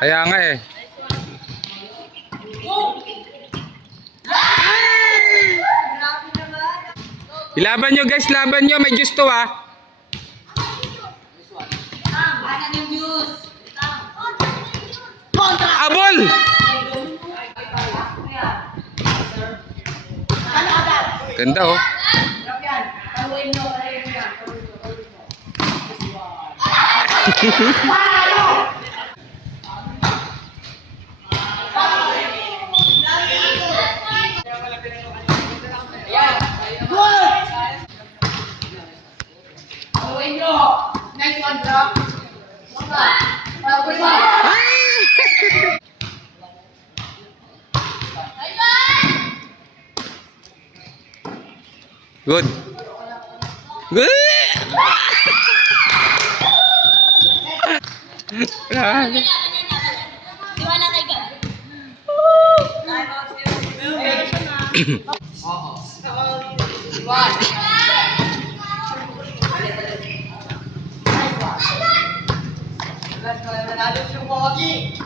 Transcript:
Kaya nga eh. Ilaban nyo guys, laban nyo. May juice to ah. Abol! Ganda oh. Nice one, bro. Good. Good. Iwala kay God. Nanalo yung Pogi.